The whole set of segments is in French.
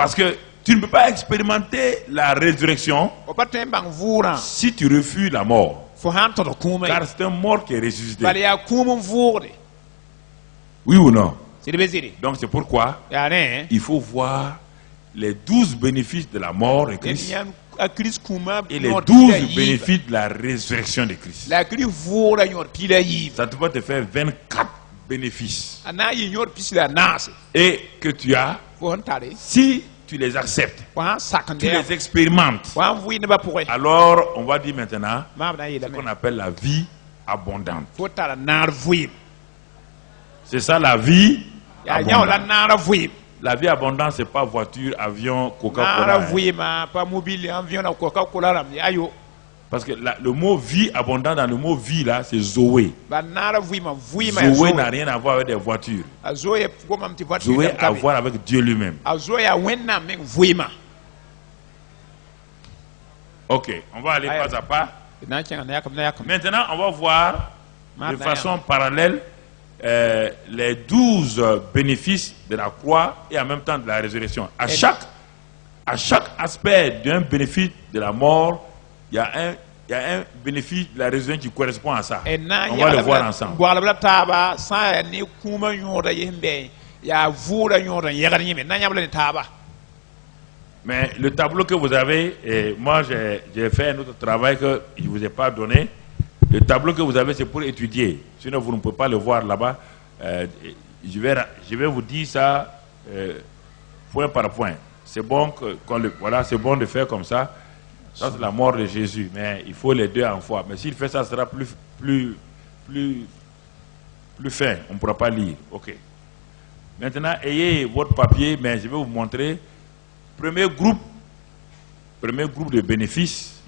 Parce que tu ne peux pas expérimenter la résurrection si tu refuses la mort. Car c'est un mort qui est ressuscité. Oui ou non? Donc c'est pourquoi il faut voir les 12 bénéfices de la mort de Christ et les 12 bénéfices de la résurrection de Christ. Ça te va te faire 24 bénéfices. Et que tu as, si tu les acceptes, tu les expérimentes, alors on va dire maintenant ce qu'on appelle la vie abondante. C'est ça la vie abondante. La vie abondante, c'est pas voiture, avion, Coca-Cola. Parce que le mot vie abondante, dans le mot vie là, c'est Zoé. Zoé n'a rien à voir avec des voitures. Zoé a à voir avec Dieu lui-même. Ok, on va aller pas à pas. Maintenant, on va voir de façon parallèle les 12 bénéfices de la croix et en même temps de la résurrection. À chaque aspect d'un bénéfice de la mort, il y a un bénéfice de la résurrection qui correspond à ça. On va le voir ensemble. Mais le tableau que vous avez, et moi j'ai fait un autre travail que je ne vous ai pas donné. Le tableau que vous avez, c'est pour étudier. Sinon, vous ne pouvez pas le voir là-bas. Je vais vous dire ça point par point. C'est bon, voilà, c'est bon de faire comme ça. Ça, c'est la mort de Jésus. Mais il faut les deux en fois. Mais s'il fait ça, ça sera plus fin. On ne pourra pas lire. OK. Maintenant, ayez votre papier, mais je vais vous montrer. Premier groupe de bénéfices.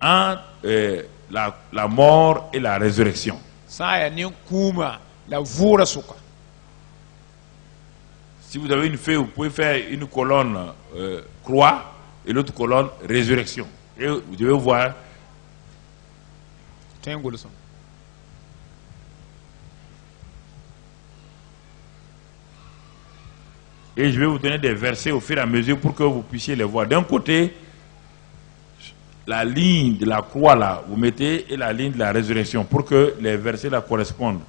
Entre la mort et la résurrection. Si vous avez une feuille, vous pouvez faire une colonne croix et l'autre colonne résurrection. Et vous devez voir. Et je vais vous donner des versets au fur et à mesure pour que vous puissiez les voir. D'un côté, la ligne de la croix là, vous mettez, et la ligne de la résurrection pour que les versets là correspondent.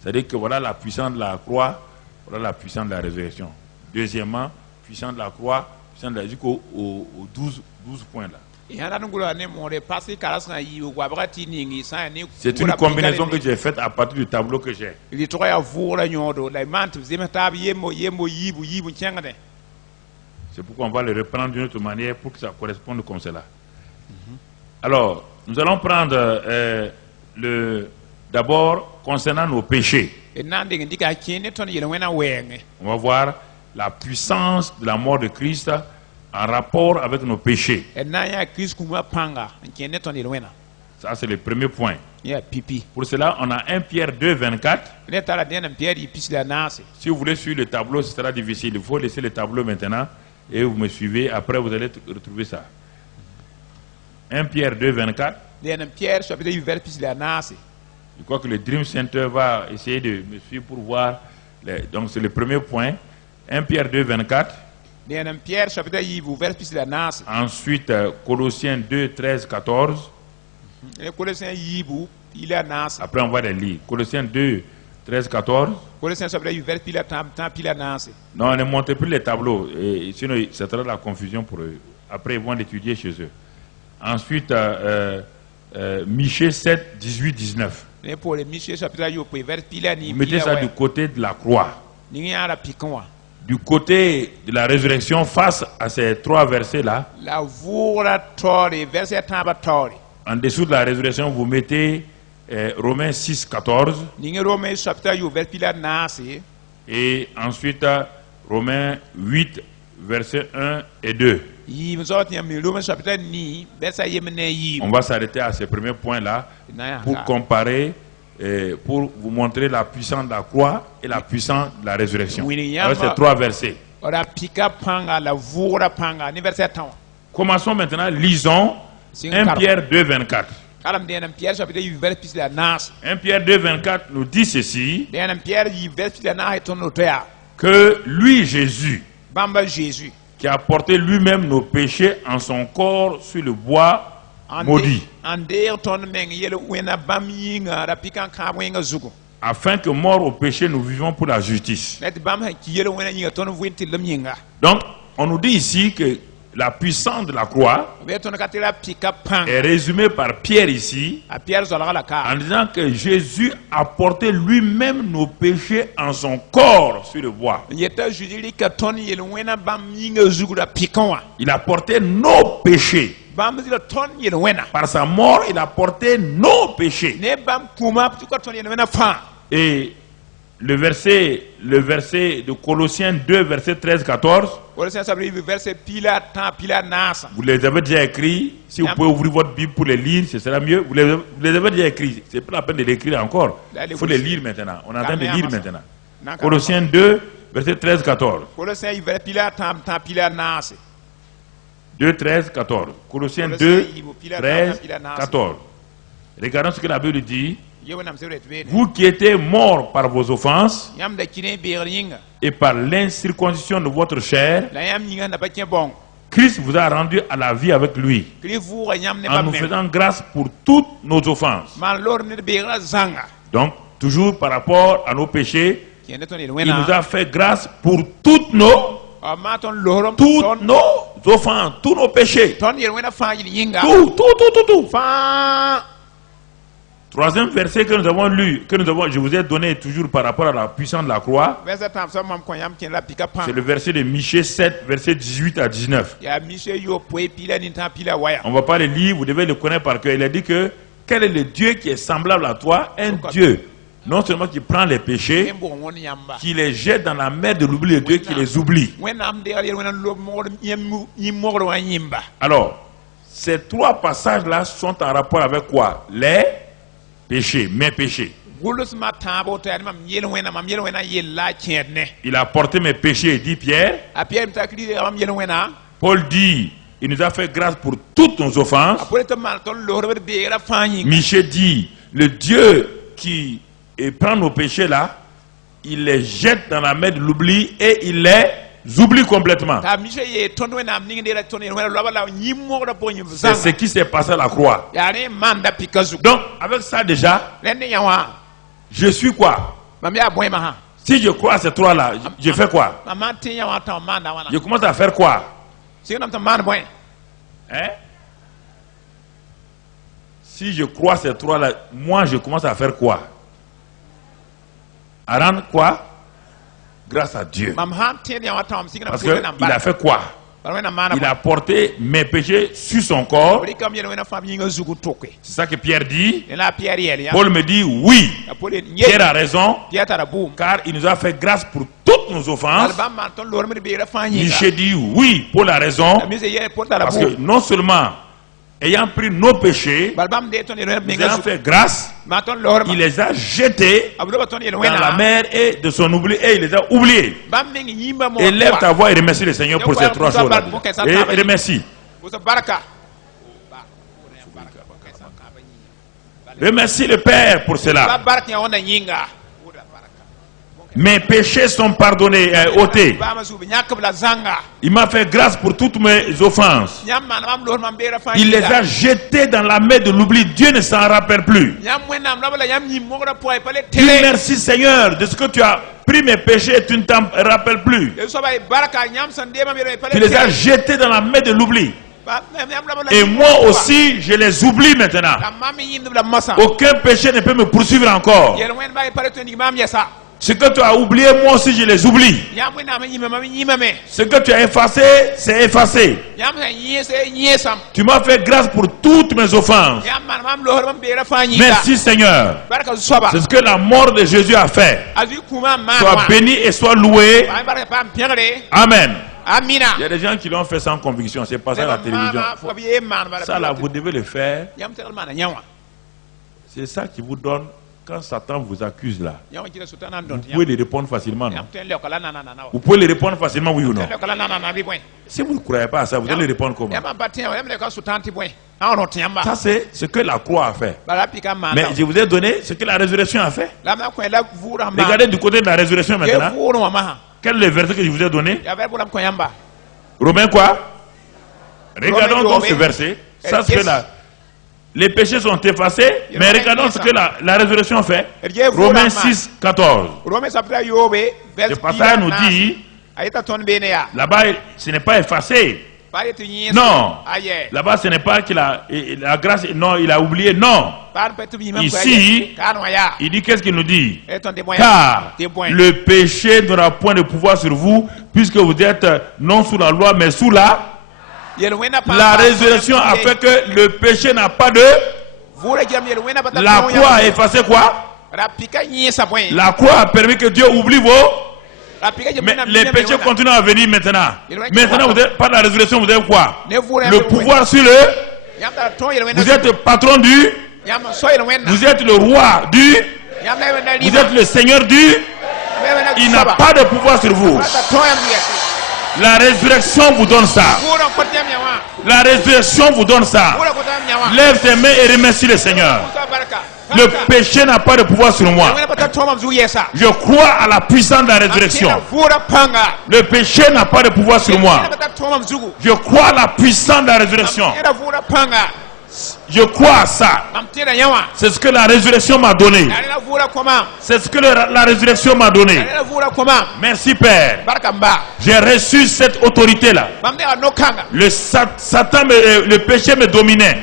C'est-à-dire que voilà la puissance de la croix, voilà la puissance de la résurrection. Deuxièmement, puissance de la croix, puissance de la jusqu'aux 12 points là. C'est une combinaison que j'ai faite à partir du tableau que j'ai. C'est pourquoi on va le reprendre d'une autre manière pour que ça corresponde comme cela. Alors, nous allons prendre d'abord concernant nos péchés. On va voir la puissance de la mort de Christ en rapport avec nos péchés. Ça, c'est le premier point. Pour cela, on a 1 Pierre 2, 24. Si vous voulez suivre le tableau, ce sera difficile. Il faut laisser le tableau maintenant et vous me suivez. Après, vous allez retrouver ça. 1 Pierre 2, 24. Je crois que le Dream Center va essayer de me suivre pour voir. Donc, c'est le premier point. 1 Pierre 2, 24. Ensuite, Colossiens 2, 13, 14. Après, on va les lire. Colossiens 2, 13, 14. Non, ne montez plus les tableaux. Sinon, ça sera la confusion pour eux. Après, ils vont l'étudier chez eux. Ensuite, Michée 7, 18, 19. Vous mettez ça du côté de la croix. Du côté de la résurrection, face à ces trois versets-là, en dessous de la résurrection, vous mettez Romains 6, 14. Et ensuite, Romains 8, versets 1 et 2. On va s'arrêter à ces premiers points-là pour comparer, pour vous montrer la puissance de la croix et la puissance de la résurrection. Avec ces trois versets. Commençons maintenant, lisons 1 Pierre 2, 24. 1 Pierre 2, 24 nous dit ceci, que lui, Jésus, qui a porté lui-même nos péchés en son corps sur le bois maudit, afin que mort au péché, nous vivons pour la justice. Donc, on nous dit ici que la puissance de la croix est résumée par Pierre ici, en disant que Jésus a porté lui-même nos péchés en son corps sur le bois. Il a porté nos péchés. Par sa mort, il a porté nos péchés. Et le verset de Colossiens 2, verset 13-14, vous les avez déjà écrits. Si vous pouvez ouvrir votre Bible pour les lire, ce sera mieux. Vous les avez déjà écrits. Ce n'est pas la peine de l'écrire encore. Il faut les lire maintenant. On est en train de lire maintenant. Colossiens 2, verset 13-14. 2, 13, 14. Colossiens 2, 13, 14. Regardons ce que la Bible dit. Vous qui étiez morts par vos offenses et par l'incirconcision de votre chair, Christ vous a rendu à la vie avec lui, en nous faisant grâce pour toutes nos offenses. Donc, toujours par rapport à nos péchés, il nous a fait grâce pour toutes nos offenses, tous nos péchés. Tout. Troisième verset que nous avons lu, je vous ai donné toujours par rapport à la puissance de la croix, c'est le verset de Michée 7, verset 18 à 19. On ne va pas le lire, vous devez le connaître par cœur. Il a dit que quel est le Dieu qui est semblable à toi? Un Dieu, non seulement qui prend les péchés, qui les jette dans la mer de l'oubli, de Dieu qui les oublie. Alors, ces trois passages-là sont en rapport avec quoi? Les péchés, mes péchés. Il a porté mes péchés, dit Pierre. Paul dit, il nous a fait grâce pour toutes nos offenses. Michée dit, le Dieu qui prend nos péchés là, il les jette dans la mer de l'oubli et il les oublie complètement. C'est ce qui s'est passé à la croix. Donc, avec ça déjà, je suis quoi? Si je crois à ces trois-là, je fais quoi? Je commence à faire quoi? Hein? Si je crois à ces trois-là, moi je commence à faire quoi? À rendre quoi? Grâce à Dieu. Parce qu'il a fait quoi? Il a porté mes péchés sur son corps. C'est ça que Pierre dit. Paul me dit oui. Pierre a raison. Car il nous a fait grâce pour toutes nos offenses. Michée dit oui. Paul a raison. Parce que non seulement ayant pris nos péchés, il a fait grâce, il les a jetés dans la mer et de son oubli, et il les a oubliés. Élève ta voix et remercie le Seigneur pour ces trois choses-là. Et remercie. Remercie le Père pour cela. Mes péchés sont pardonnés, ôtés. Il m'a fait grâce pour toutes mes offenses. Il les a jetés dans la mer de l'oubli. Dieu ne s'en rappelle plus. Dis merci Seigneur de ce que tu as pris mes péchés et tu ne t'en rappelles plus. Tu les as jetés dans la mer de l'oubli. Et moi aussi, je les oublie maintenant. Aucun péché ne peut me poursuivre encore. Ce que tu as oublié, moi aussi je les oublie. Ce que tu as effacé, c'est effacé. Tu m'as fait grâce pour toutes mes offenses. Merci Seigneur. C'est ce que la mort de Jésus a fait. Sois béni et sois loué. Amen. Il y a des gens qui l'ont fait sans conviction. C'est pas ça la télévision. Ça là, vous devez le faire. C'est ça qui vous donne. Quand Satan vous accuse là, vous pouvez lui répondre facilement, non? Vous pouvez lui répondre facilement, oui ou non? Si vous ne croyez pas à ça, vous allez répondre comment? Ça c'est ce que la croix a fait. Mais je vous ai donné ce que la résurrection a fait. Regardez du côté de la résurrection maintenant. Quel est le verset que je vous ai donné? Romains quoi? Regardons donc ce verset. Ça, c'est là. Les péchés sont effacés, mais regardons ce que la résurrection fait. Romains 6, 14. Le passage nous dit, là-bas, ce n'est pas effacé. Non, là-bas, ce n'est pas qu'il a la grâce, non, il a oublié, non. Ici, il dit, qu'est-ce qu'il nous dit? Car le péché n'aura point de pouvoir sur vous, puisque vous êtes non sous la loi, mais sous la résurrection a fait que le péché n'a pas de... La croix a effacé quoi? La croix a permis que Dieu oublie vos... Mais les péchés continuent à venir maintenant. Maintenant, vous êtes, par la résurrection, vous avez quoi? Le pouvoir sur le... Vous êtes patron du... Vous êtes le roi du... Vous êtes le seigneur du... Il n'a pas de pouvoir sur vous. La résurrection vous donne ça. La résurrection vous donne ça. Lève tes mains et remercie le Seigneur. Le péché n'a pas de pouvoir sur moi. Je crois à la puissance de la résurrection. Le péché n'a pas de pouvoir sur moi. Je crois à la puissance de la résurrection. Je crois à ça. C'est ce que la résurrection m'a donné. C'est ce que la résurrection m'a donné. Merci Père. J'ai reçu cette autorité-là. Le Satan, le péché me dominait.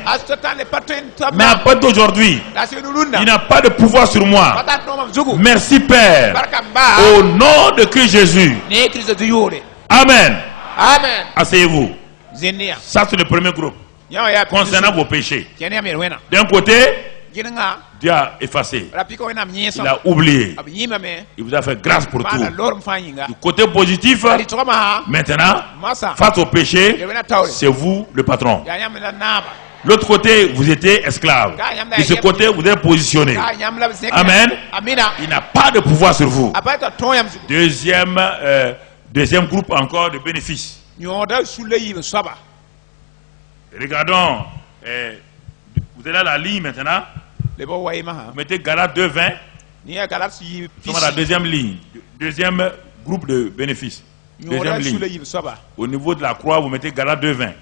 Mais à partir d'aujourd'hui, il n'a pas de pouvoir sur moi. Merci Père. Au nom de Christ Jésus. Amen. Asseyez-vous. Ça c'est le premier groupe. Concernant vos péchés. D'un côté, Dieu a effacé. Il a oublié. Il vous a fait grâce pour tout. Du côté positif, maintenant, face au péché, c'est vous le patron. L'autre côté, vous étiez esclave. De ce côté, vous êtes positionné. Amen. Il n'a pas de pouvoir sur vous. Deuxième groupe encore de bénéfices. Regardons, vous êtes à la ligne maintenant. Vous mettez Galates 2:20. Nous sommes à la deuxième ligne. Deuxième groupe de bénéfices. Deuxième ligne. Au niveau de la croix, vous mettez Galates 2:20.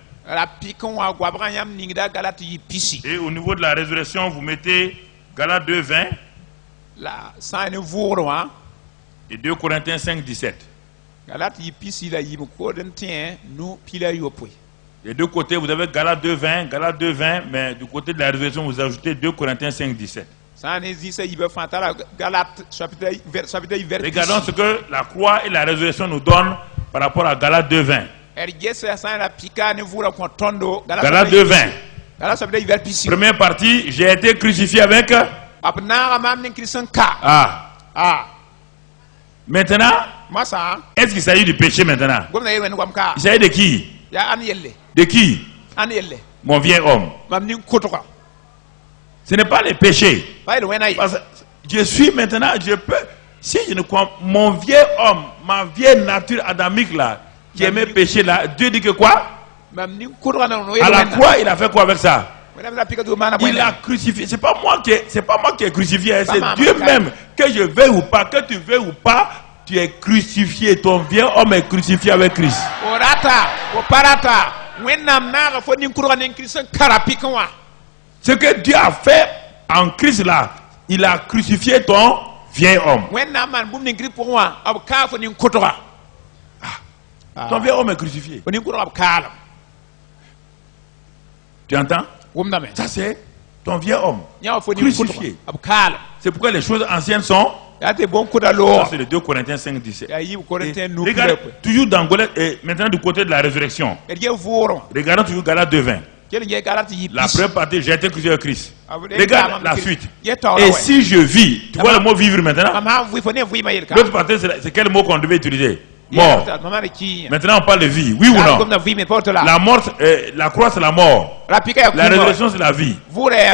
Et au niveau de la résurrection, vous mettez Galates 2:20. Et 2 Corinthiens 5:17. Les deux côtés, vous avez Galates 2:20, mais du côté de la résurrection, vous ajoutez 2 Corinthiens 5:17. Regardons ce que la croix et la résurrection nous donnent par rapport à Galates 2:20. Galates 2:20. Première partie, j'ai été crucifié avec... Maintenant, est-ce qu'il s'agit du péché maintenant? Il s'agit de qui? De qui? Mon vieil homme. Ce n'est pas le péché. Parce que je suis maintenant, je peux, si je ne crois, mon vieil homme, ma vieille nature adamique là, qui aimait pécher là, Dieu dit que quoi? À la croix, il a fait quoi avec ça? Il a crucifié. C'est pas moi qui ai crucifié, c'est Dieu même. Que je veuille ou pas, que tu veuilles ou pas, tu es crucifié. Ton vieil homme est crucifié avec Christ. Ce que Dieu a fait en Christ là, il a crucifié ton vieil homme. Ton vieil homme est crucifié. Tu entends? Ça c'est ton vieil homme crucifié. C'est pourquoi les choses anciennes sont... Ça c'est le 2 Corinthiens 5:17. Regarde, toujours dans Galates, maintenant du côté de la résurrection. Regardons toujours Galates 2:20. La première partie, j'ai été crucifié avec Christ. Regarde la suite. Et si je vis, tu vois le mot vivre maintenant? L'autre partie, c'est quel mot qu'on devait utiliser? Mort. Maintenant on parle de vie, oui ou non? La mort, la croix c'est la mort. La résurrection c'est la vie.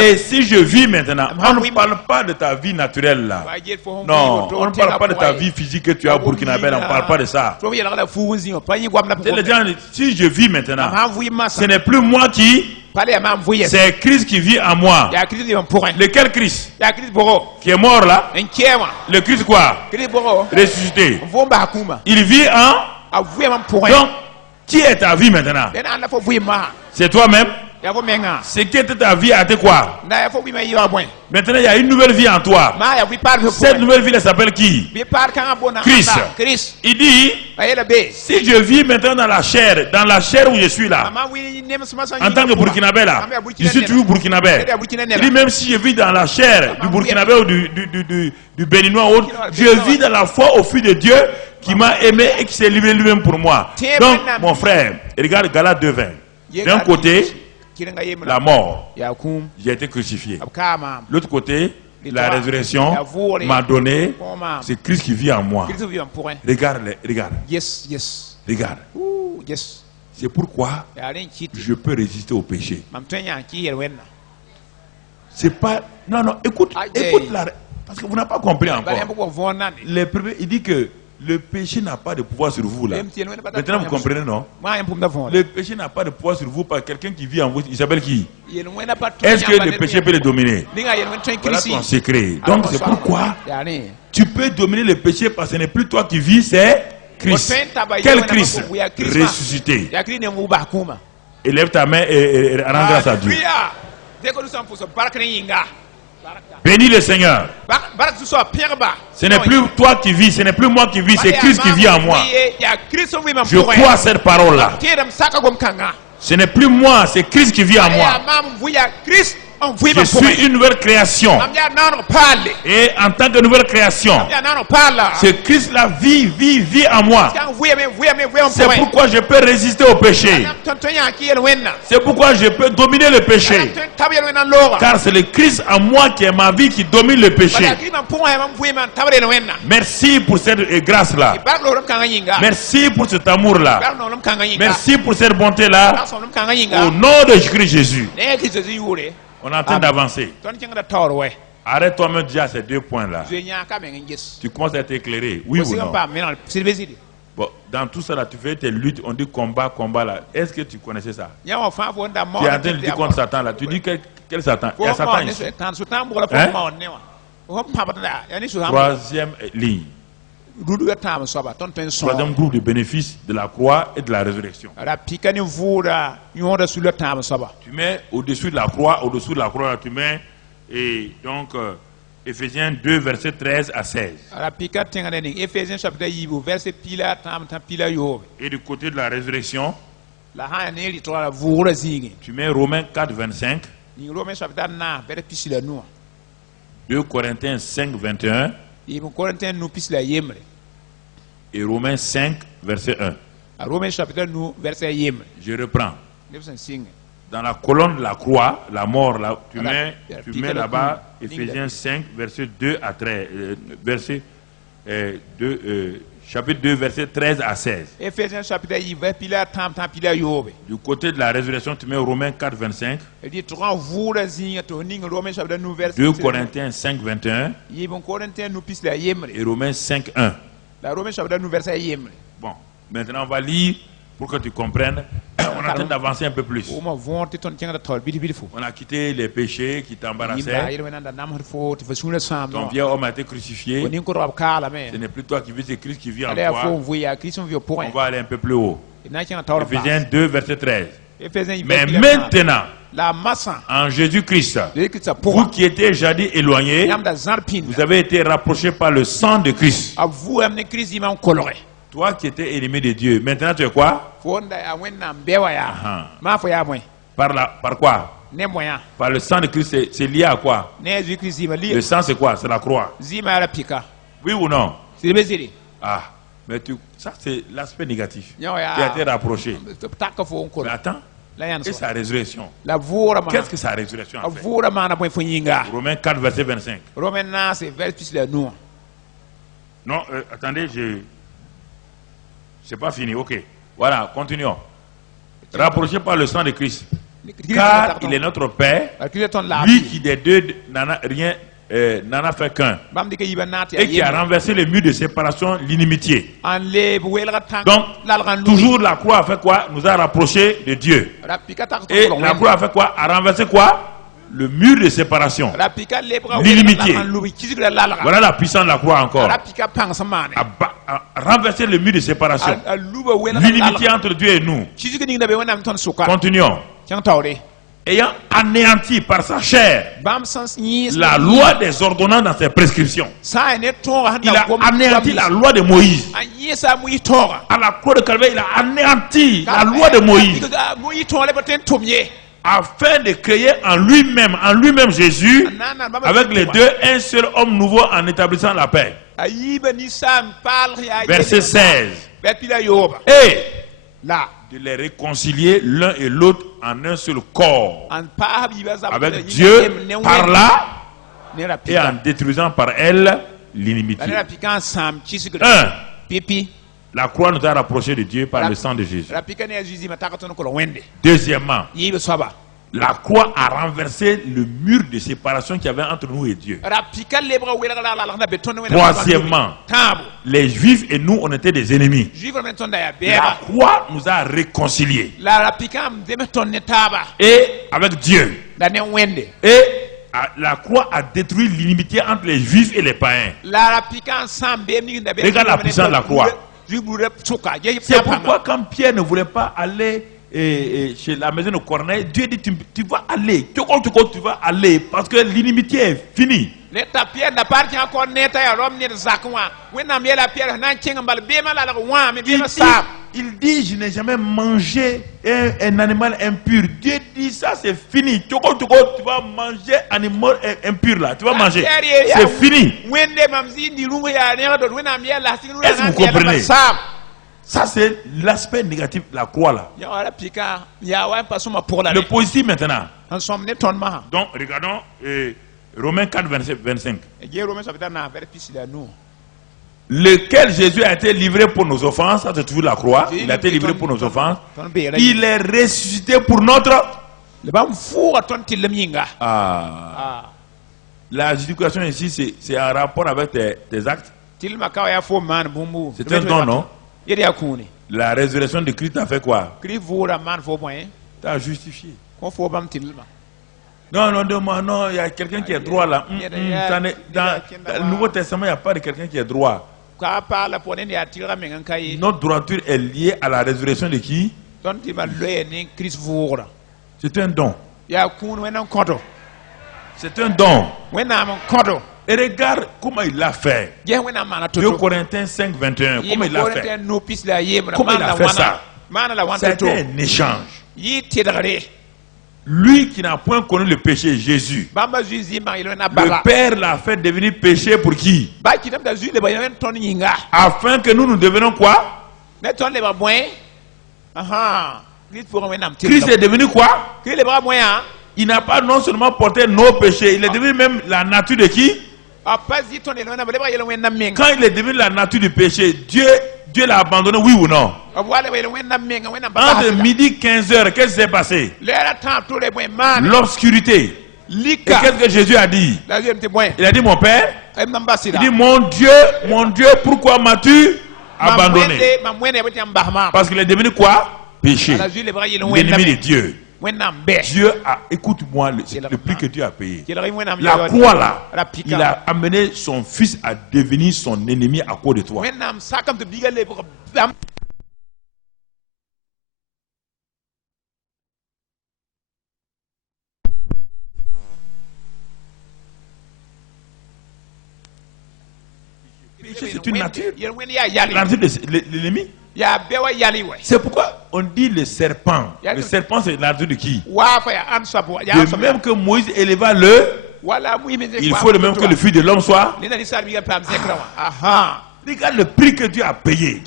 Et si je vis maintenant, on ne parle pas de ta vie naturelle là. Non, on ne parle pas de ta vie physique que tu as au Burkinabé, on ne parle pas de ça. Les gens, si je vis maintenant, ce n'est plus moi qui C'est Christ qui vit en moi. Lequel Christ? Qui est mort là? Le Christ quoi? Ressuscité. Il vit en... Donc, qui est ta vie maintenant? C'est toi-même? C'est qui était ta vie à te quoi? Maintenant il y a une nouvelle vie en toi. Cette nouvelle vie elle s'appelle qui? Christ. Il dit, si je vis maintenant dans la chair où je suis là, en tant que Burkinabé là, je suis toujours Burkinabé. Il dit même si je vis dans la chair du Burkinabé ou du Béninois ou autre, je vis dans la foi au Fils de Dieu qui m'a aimé et qui s'est livré lui-même pour moi. Donc mon frère, regarde Galates 2:20. D'un côté, la mort, j'ai été crucifié. L'autre côté, la résurrection m'a donné, c'est Christ qui vit en moi. Regarde. Regarde. C'est pourquoi je peux résister au péché. C'est pas... Non, écoute là, parce que vous n'avez pas compris encore. Les premiers, il dit que le péché n'a pas de pouvoir sur vous là. Maintenant vous comprenez, non? Le péché n'a pas de pouvoir sur vous par quelqu'un qui vit en vous. Il s'appelle qui? Est-ce que le péché peut le dominer? Voilà ton secret. Donc c'est pourquoi tu peux dominer le péché parce que ce n'est plus toi qui vis, c'est Christ. Quel Christ? Ressuscité. Élève ta main et rends grâce à Dieu. Bénis le Seigneur. Ce n'est plus toi qui vis, ce n'est plus moi qui vis, c'est Christ qui vit en moi. Je crois cette parole-là. Ce n'est plus moi, c'est Christ qui vit en moi. Je suis une nouvelle création. Et en tant que nouvelle création, c'est Christ la vie en moi. C'est pourquoi je peux résister au péché. C'est pourquoi je peux dominer le péché. Car c'est le Christ en moi qui est ma vie qui domine le péché. Merci pour cette grâce-là. Merci pour cet amour-là. Merci pour cette bonté-là. Au nom de Jésus. On est en train d'avancer. Arrête toi-même déjà ces deux points-là. Tu commences à être éclairé, oui ou non? Bon, dans tout ça là, tu fais tes luttes, on dit combat là. Est-ce que tu connaissais ça? Tu es en train de dire contre Satan là. Tu dis quel Satan? Il y a Satan ici. Troisième ligne. Troisième groupe de bénéfices de la croix et de la résurrection. Tu mets au-dessus de la croix, tu mets, et donc, Éphésiens 2, verset 13 à 16. Et du côté de la résurrection, tu mets Romains 4, 25. 2 Corinthiens 5, 21. Et Romains 5, verset 1. Je reprends. Dans la colonne de la croix, la mort, là, tu mets là-bas Éphésiens 5, verset 2 à 13. Chapitre 2, verset 13 à 16. Du côté de la résurrection, tu mets Romains 4, 25. 2 Corinthiens 5, 21. Et Romains 5, 1. Bon, maintenant on va lire pour que tu comprennes. On est en train d'avancer un peu plus. On a quitté les péchés qui t'embarrassaient. Ton vieil homme a été crucifié. Ce n'est plus toi qui vis, c'est Christ qui vit en toi. On va aller un peu plus haut. Éphésiens 2, verset 13. Mais maintenant, en Jésus-Christ, vous qui étiez jadis éloignés, vous avez été rapprochés par le sang de Christ. Toi qui étais ennemi de Dieu, maintenant tu es quoi? Par quoi? Par le sang de Christ, c'est lié à quoi? Le sang c'est quoi? C'est la croix. Oui ou non? Ah, mais ça c'est l'aspect négatif. Tu as été rapproché. Mais attends. Et sa résurrection. Qu'est-ce que sa résurrection a fait? Romains 4, verset 25. Non, attendez, c'est pas fini, ok. Voilà, continuons. Rapproché par le sang de Christ. Car il est notre Père, lui qui des deux n'a rien n'en a fait qu'un, et qui a renversé le mur de séparation, l'inimitié. Donc, toujours la croix a fait quoi? Nous a rapprochés de Dieu. Et la croix a fait quoi? A renversé quoi? Le mur de séparation, l'inimitié. Voilà la puissance de la croix encore. A renversé le mur de séparation, l'inimitié entre Dieu et nous. Continuons. Ayant anéanti par sa chair la loi des ordonnances dans ses prescriptions. Il a anéanti la loi de Moïse. À la croix de Calvaire, il a anéanti la loi de Moïse, afin de créer en lui-même Jésus, avec les deux, un seul homme nouveau en établissant la paix. Verset 16. Et de les réconcilier l'un et l'autre en un seul corps avec Dieu par là, et en détruisant par elle l'inimitié. 1. La croix nous a rapprochés de Dieu par le sang de Jésus. Deuxièmement, la croix a renversé le mur de séparation qu'il y avait entre nous et Dieu. Troisièmement, les Juifs et nous, on était des ennemis. La croix nous a réconciliés. Et avec Dieu. Et la croix a détruit l'inimitié entre les Juifs et les païens. Regarde la puissance de la croix. C'est pourquoi quand Pierre ne voulait pas aller chez la maison de Corneille, Dieu dit tu vas aller, tu vas aller, parce que l'inimitié est finie. Il dit je n'ai jamais mangé un animal impur. Dieu dit ça c'est fini. Tu vas manger un animal impur là. Tu vas manger. C'est fini. Est-ce que vous comprenez? Ça c'est l'aspect négatif de la croix là. Le positif maintenant. Donc regardons Romains 4, 25. Lequel Jésus a été livré pour nos offenses. Ça c'est toujours la croix. Il a été livré pour nos offenses. Il est ressuscité pour notre... La justification ici c'est en rapport avec tes actes. C'est un don, non? La résurrection de Christ a fait quoi? T'as justifié. Non, il y a quelqu'un qui est droit là. Dans le Nouveau Testament, il n'y a pas de quelqu'un qui est droit. Notre droiture est liée à la résurrection de qui? C'est un don. C'est un don. Et regarde comment il l'a fait. 2 Corinthiens 5, 21. Comment il l'a fait? Comment il a fait ça? C'était un échange. Lui qui n'a point connu le péché, Jésus. Le Père l'a fait devenir péché pour qui? Afin que nous devenions quoi? Christ est devenu quoi? Il n'a pas non seulement porté nos péchés, il est devenu même la nature de qui? Quand il est devenu la nature du péché, Dieu l'a abandonné, oui ou non? Entre midi et 15h, qu'est-ce qui s'est passé? L'obscurité. Et qu'est-ce que Jésus a dit? Il a dit mon Père. Il dit mon Dieu, pourquoi m'as-tu abandonné? Parce qu'il est devenu quoi? Péché. L'ennemi de Dieu. Dieu a, écoute-moi, le prix que Dieu a payé. La croix là, il a amené son fils à devenir son ennemi à cause de toi. C'est une nature. La nature de l'ennemi. C'est pourquoi on dit le serpent. Le serpent, c'est la nature de qui? De même que Moïse éleva il faut de même que le fils de l'homme soit. Regarde le prix que Dieu a payé.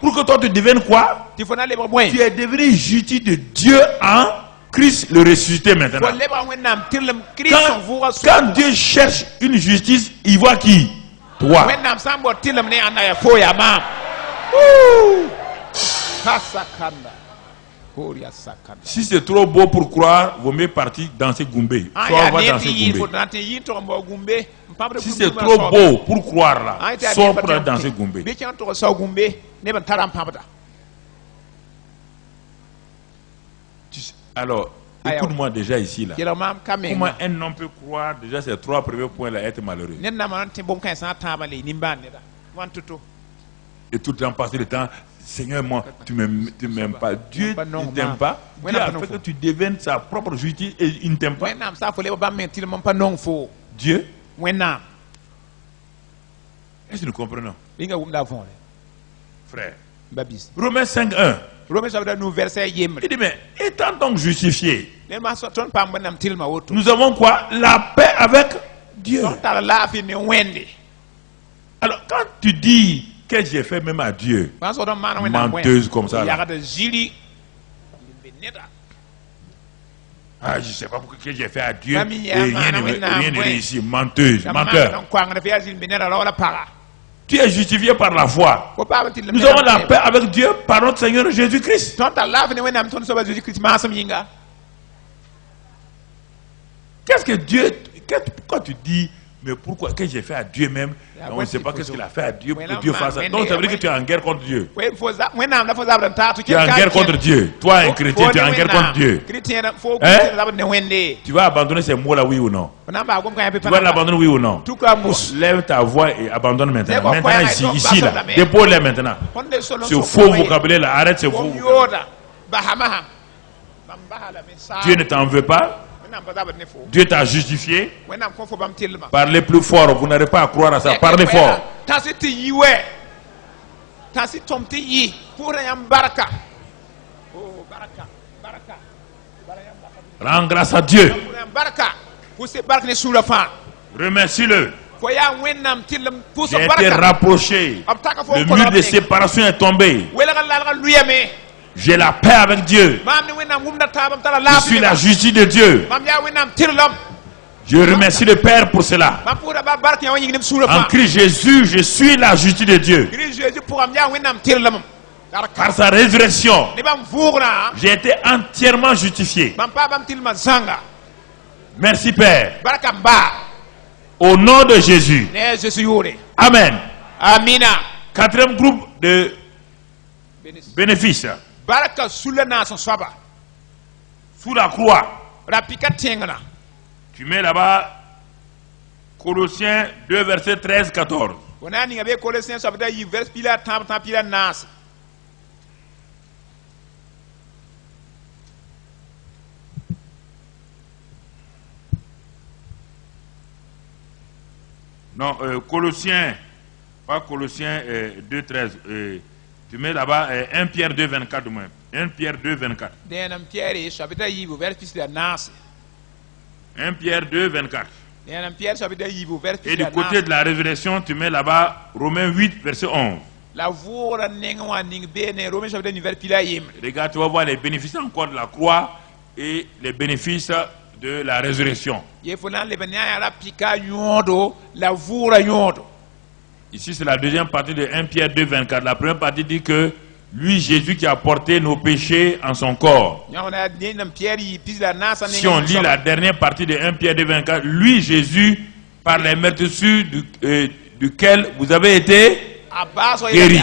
Pour que toi tu deviennes quoi? Tu es devenu justice de Dieu en Christ le ressuscité maintenant. Quand Dieu cherche une justice, il voit qui? Toi. Si c'est trop beau pour croire, vaut mieux partir danser Goumbé. Soit on va danser Goumbé. Si c'est trop beau pour croire là, soit pour aller danser Goumbé. Alors, écoute-moi déjà ici là. Comment un homme peut croire déjà ces trois premiers points là être malheureux? Et tout le temps passer le temps, Seigneur, moi, tu m'aimes pas. Dieu ne t'aime pas. Dieu a fait que tu deviennes sa propre justice et il ne t'aime pas. Dieu. Est-ce que nous comprenons? Frère. Romains 5:1. Il dit, mais étant donc justifiés, nous avons quoi? La paix avec Dieu. Alors, quand tu dis que j'ai fait même à Dieu, menteuse comme ça, là. Ah, je ne sais pas pourquoi j'ai fait à Dieu et rien ne réussit. Menteuse, menteur. Tu es justifié par la foi. Nous avons la paix avec Dieu par notre Seigneur Jésus-Christ. Qu'est-ce que Dieu... Pourquoi tu dis, mais pourquoi que j'ai fait à Dieu même? On ne sait pas qu'est-ce qu'il a fait à Dieu pour que Dieu fasse ça. Donc ça veut dire que tu es en guerre contre Dieu. Tu es en guerre contre Dieu. Toi, un chrétien, tu es en guerre contre Dieu. Hein? Tu vas abandonner ces mots-là, oui ou non? Tu vas l'abandonner, oui ou non? Lève ta voix et abandonne maintenant. Maintenant, ici là. Dépose-les maintenant. Ce faux vocabulaire là, arrête ce faux vocabulaire. Dieu ne t'en veut pas. Dieu t'a justifié. Parlez plus fort, vous n'arrivez pas à croire à ça. Parlez fort. Rends grâce à Dieu. Remercie-le. J'ai été rapproché. Le mur de séparation est tombé. J'ai la paix avec Dieu. Je suis la justice de Dieu. Je remercie le Père pour cela. En Christ Jésus, je suis la justice de Dieu. Par sa résurrection, j'ai été entièrement justifié. Merci Père. Au nom de Jésus. Amen. Quatrième groupe de bénéfices. Sous la croix. Tu mets là-bas Colossiens 2 verset 13-14. Non, Colossiens, pas Colossiens 2 13. Tu mets là-bas 1 Pierre 2 24 de moins. 1 Pierre 2 24. 1 Pierre 2 24. Et du côté de la résurrection, tu mets là-bas Romains 8 verset 11. Regarde, tu vas voir les bénéfices encore de la croix et les bénéfices de la résurrection. Ici, c'est la deuxième partie de 1 Pierre 2 24. La première partie dit que lui, Jésus, qui a porté nos péchés en son corps. Si on lit la dernière partie de 1 Pierre 2 24, lui, Jésus, par les meurtrissures duquel vous avez été guéris.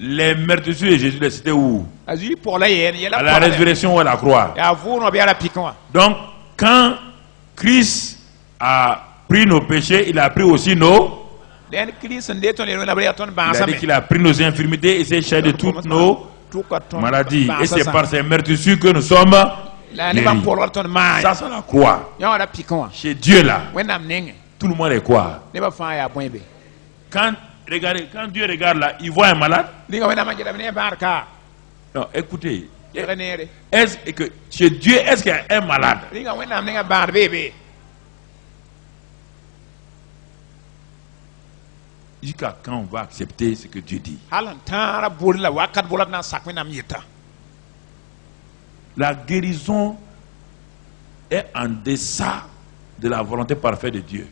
Les meurtrissures de Jésus, c'était où? À la résurrection ou à la croix. Donc, quand Christ a pris nos péchés, il a pris aussi nos... Il a dit qu'il a pris nos infirmités et s'est chargé de toutes nos maladies. Et c'est par ces meurtrissures que nous sommes guéris. Ça, c'est la croix. Chez Dieu là, tout le monde est quoi? Quand Dieu regarde là, il voit un malade. Non, écoutez. Est-ce que chez Dieu, est-ce qu'il y a un malade? Jusqu'à quand on va accepter ce que Dieu dit? La guérison est en deçà de la volonté parfaite de Dieu.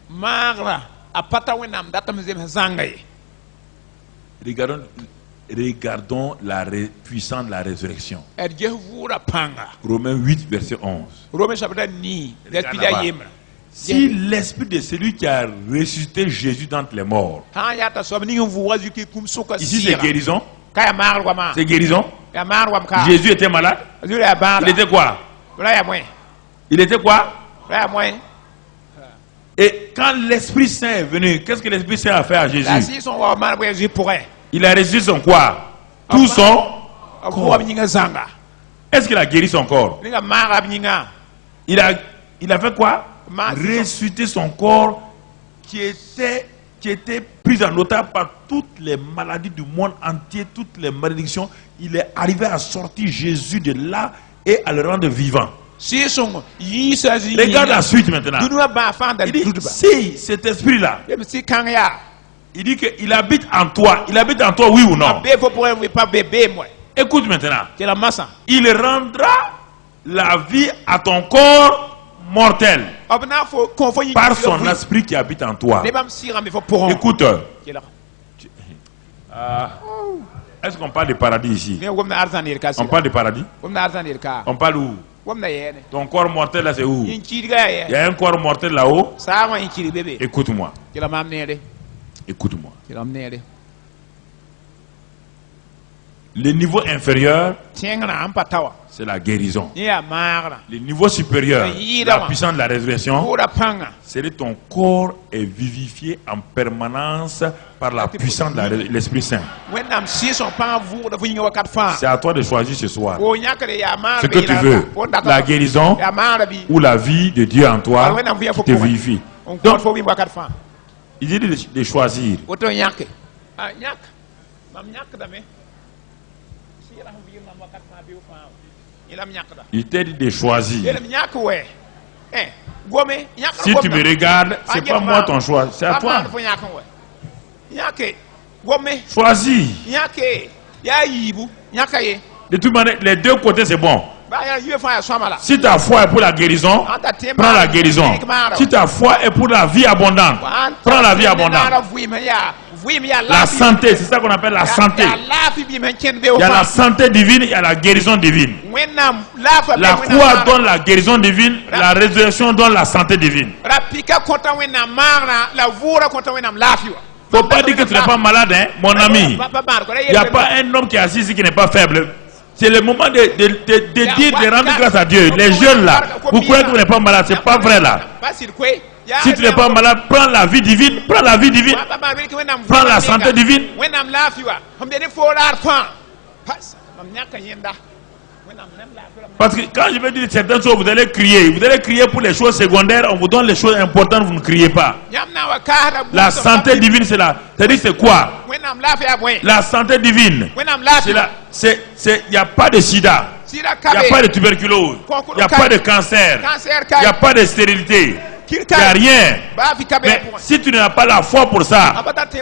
Regardons la puissance de la résurrection. Romains 8, verset 11. Si l'esprit de celui qui a ressuscité Jésus d'entre les morts, ici c'est guérison. C'est guérison. Jésus était malade. Il était quoi? Il était quoi? Et quand l'Esprit Saint est venu, qu'est-ce que l'Esprit Saint a fait à Jésus? Il a ressuscité son quoi? Tout son corps. Est-ce qu'il a guéri son corps? Il a fait quoi? Ressusciter son corps qui était pris en otage par toutes les maladies du monde entier, toutes les malédictions. Il est arrivé à sortir Jésus de là et à le rendre vivant. Regarde la suite maintenant. Il dit, si cet esprit-là, il dit qu'il habite en toi. Il habite en toi, oui ou non? Écoute maintenant. Il rendra la vie à ton corps mortel par son esprit qui habite en toi. Écoute. Est-ce qu'on parle de paradis ici? On parle de paradis? On parle où? Ton corps mortel là c'est où? Il y a un corps mortel là-haut. Écoute-moi. Écoute-moi. Le niveau inférieur, c'est la guérison. Le niveau supérieur, la puissance de la résurrection, c'est ton corps est vivifié en permanence par la puissance de l'Esprit Saint. C'est à toi de choisir ce soir ce que tu veux, la guérison ou la vie de Dieu en toi qui te vivifie. Donc, il dit de choisir. Il t'a dit de choisir. Si tu me regardes, c'est pas moi ton choix, c'est à toi. Choisis. De toute manière, les deux côtés c'est bon. Si ta foi est pour la guérison, prends la guérison. Si ta foi est pour la vie abondante, prends la vie abondante. La santé, c'est ça qu'on appelle la santé. Il y a la santé divine, il y a la guérison divine. La croix donne la guérison divine, la résurrection donne la santé divine. Faut pas dire que tu n'es pas malade, hein, mon ami. Il n'y a pas un homme qui est assis ici qui n'est pas faible. C'est le moment de dire, de rendre grâce à Dieu. Les jeunes là, vous croyez que vous n'êtes pas malade, c'est pas vrai là. Si tu n'es pas malade, prends la vie divine, prends la vie divine, prends la santé divine. Parce que quand je vais dire certaines choses, vous allez crier pour les choses secondaires, on vous donne les choses importantes, vous ne criez pas. La santé divine, c'est quoi? La santé divine, il n'y a pas de sida, il n'y a pas de tuberculose, il n'y a pas de cancer, il n'y a pas de stérilité. Il n'y a rien. Mais si tu n'as pas la foi pour ça,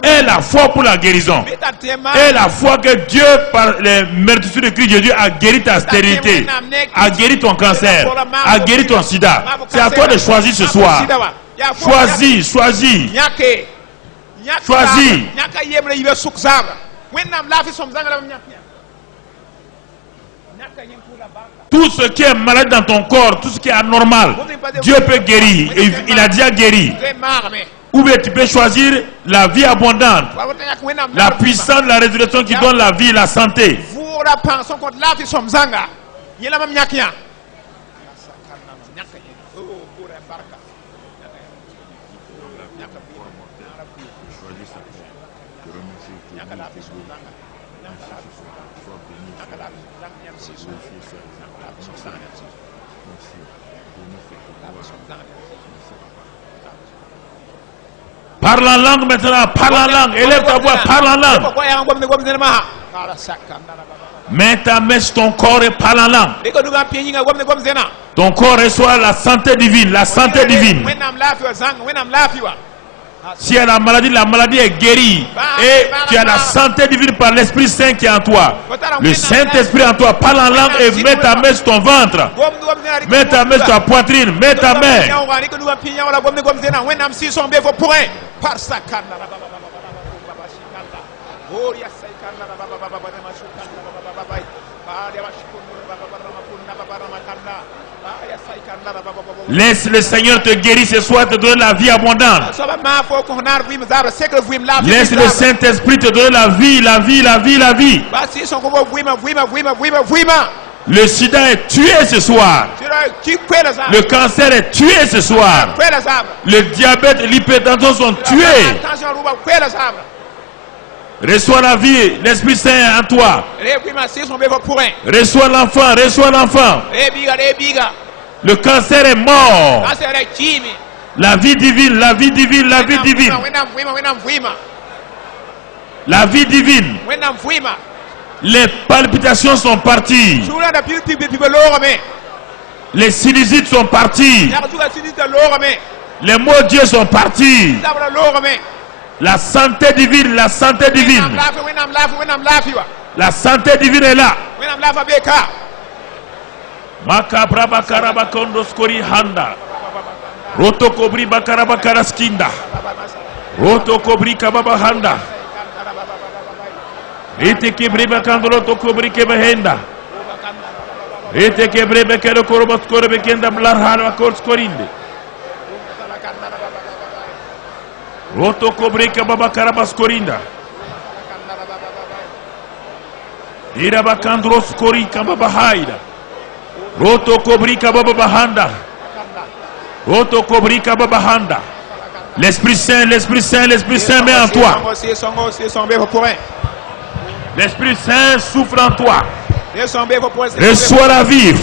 et la foi pour la guérison, et la foi que Dieu, par les meurtrissures de Christ Jésus, a guéri ta stérilité, a guéri ton cancer, a guéri ton sida, c'est à toi de choisir ce soir. Choisis, choisis. Choisis. Tout ce qui est malade dans ton corps, tout ce qui est anormal, Dieu peut guérir. Et il a déjà guéri. Ou bien tu peux choisir la vie abondante, la puissance de la résurrection qui donne la vie et la santé. Parle en langue maintenant, parle en langue, élève ta voix, parle en langue. Mets ta main sur ton corps et parle en langue. Ton corps reçoit la santé divine, la santé divine. Si elle a la maladie est guérie. Et tu as la santé divine par l'Esprit Saint qui est en toi. Le Saint-Esprit en toi, parle en langue et mets ta main sur ton ventre. Mets ta main sur ta poitrine, mets ta main. Laisse le Seigneur te guérir ce soir, te donner la vie abondante. Laisse le Saint-Esprit te donner la vie, la vie, la vie, la vie. Le sida est tué ce soir. Le cancer est tué ce soir. Le diabète et l'hypertension sont tués. Reçois la vie, l'Esprit Saint en toi. Reçois l'enfant, reçois l'enfant. Le cancer est mort. La vie divine, la vie divine, la vie divine. La vie divine. Les palpitations sont parties. Les sinusites sont partis. Les mots de Dieu sont partis. La santé divine, la santé divine. La santé divine est là. Makabra bakaraba kondoskori handa. Roto kobri bakaraba karaskinda. Roto kobri kababa handa. Ete kebre bakandro to kobri kebahenda. Ete kebre bekero korobot korbe kenda blarhar bakors korinde. Roto kobri kababa karabas korinda. Ira bakandros kori kababa haida. Roto kobrika baba bahanda. Roto kobrika baba bahanda. L'Esprit Saint, l'Esprit Saint, l'Esprit Saint met en toi. L'Esprit Saint souffle en toi. Reçois la vie.